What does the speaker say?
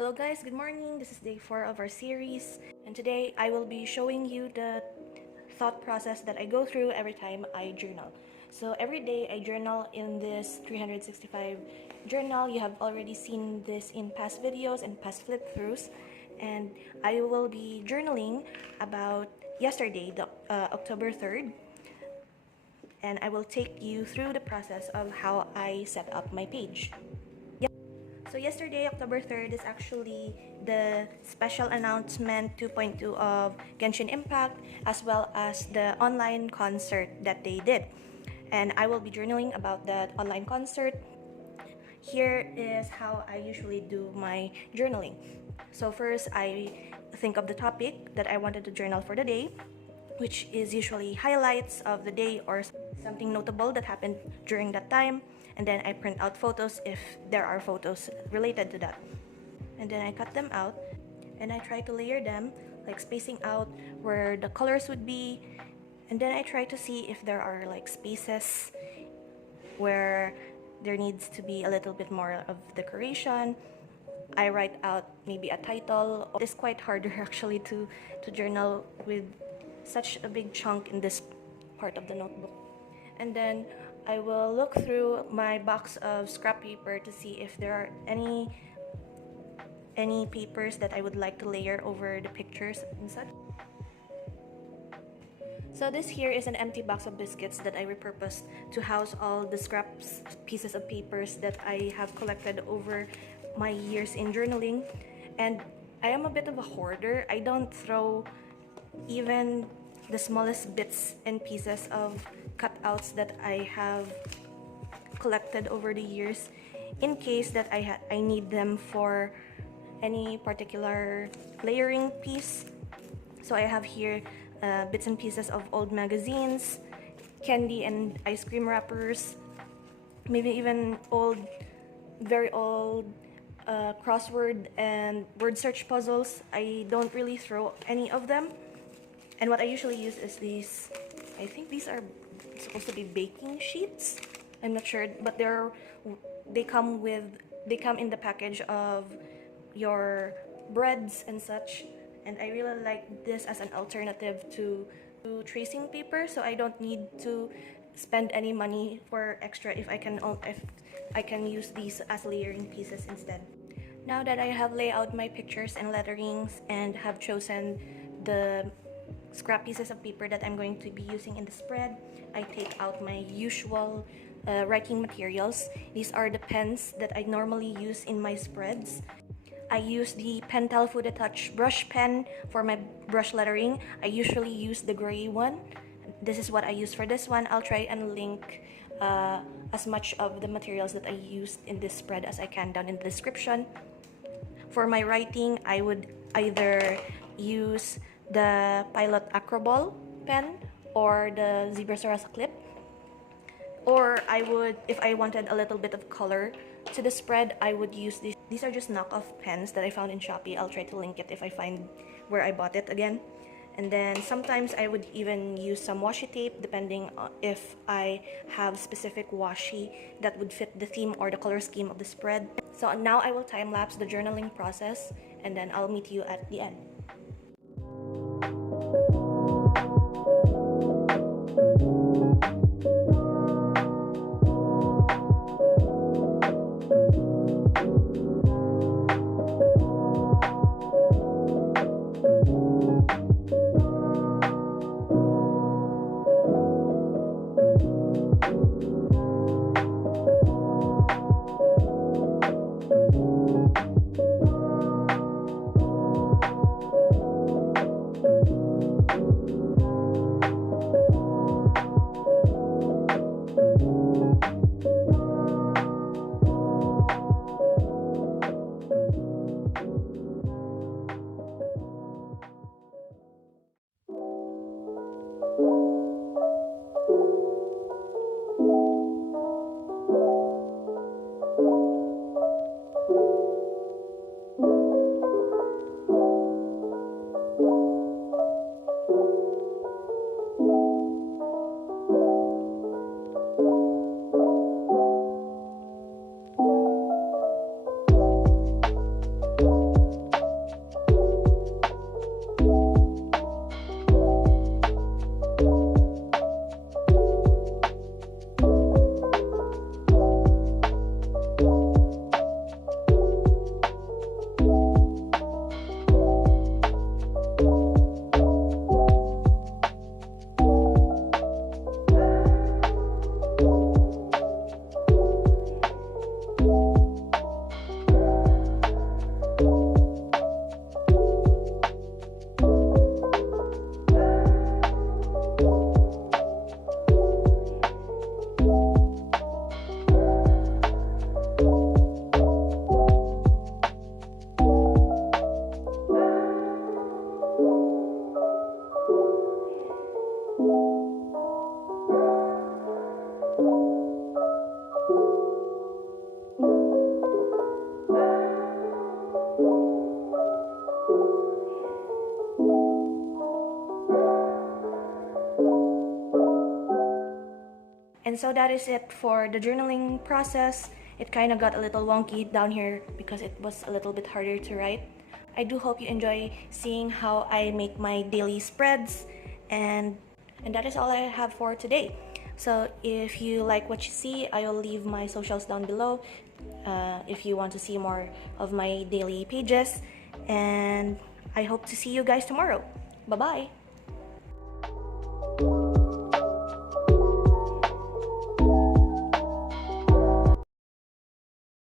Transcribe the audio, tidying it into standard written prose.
Hello guys, good morning. This is day 4 of our series, and today I will be showing you the thought process that I go through every time I journal. So every day I journal in this 365 journal. You have already seen this in past videos and past flip-throughs, and I will be journaling about yesterday, October 3rd, and I will take you through the process of how I set up my page. So yesterday, October 3rd, is actually the special announcement 2.2 of Genshin Impact, as well as the online concert that they did. And I will be journaling about that online concert. Here is how I usually do my journaling. So first, I think of the topic that I wanted to journal for the day, which is usually highlights of the day or something notable that happened during that time. And then I print out photos if there are photos related to that. And then I cut them out and I try to layer them, like spacing out where the colors would be. And then I try to see if there are like spaces where there needs to be a little bit more of decoration. I write out maybe a title. It's quite harder actually to journal with such a big chunk in this part of the notebook. And then I will look through my box of scrap paper to see if there are any papers that I would like to layer over the pictures and such. So this here is an empty box of biscuits that I repurposed to house all the scraps pieces of papers that I have collected over my years in journaling. And I am a bit of a hoarder. I don't throw even the smallest bits and pieces of cutouts that I have collected over the years in case that I need them for any particular layering piece. So I have here bits and pieces of old magazines, candy and ice cream wrappers, maybe even very old crossword and word search puzzles. I don't really throw any of them. And what I usually use is these, I think these are supposed to be baking sheets. I'm not sure, but they come in the package of your breads and such. And I really like this as an alternative to tracing paper, so I don't need to spend any money for extra if I can use these as layering pieces instead. Now that I have laid out my pictures and letterings and have chosen the scrap pieces of paper that I'm going to be using in the spread, I take out my usual writing materials. These are the pens that I normally use in my spreads. I use the Pentel Fude Touch brush pen for my brush lettering. I usually use the gray one. This is what I use for this one. I'll try and link as much of the materials that I used in this spread as I can down in the description. For my writing, I would either use the Pilot Acroball pen or the Zebra Sarasa clip, or I would, if I wanted a little bit of color to the spread, I would use these. These are just knockoff pens that I found in Shopee. I'll try to link it if I find where I bought it again. And then sometimes I would even use some washi tape depending on if I have specific washi that would fit the theme or the color scheme of the spread. So now I will time lapse the journaling process and then I'll meet you at the end. And so that is it for the journaling process. It kind of got a little wonky down here because it was a little bit harder to write. I do hope you enjoy seeing how I make my daily spreads, and that is all I have for today. So if you like what you see, I will leave my socials down below if you want to see more of my daily pages, and I hope to see you guys tomorrow. Bye-bye!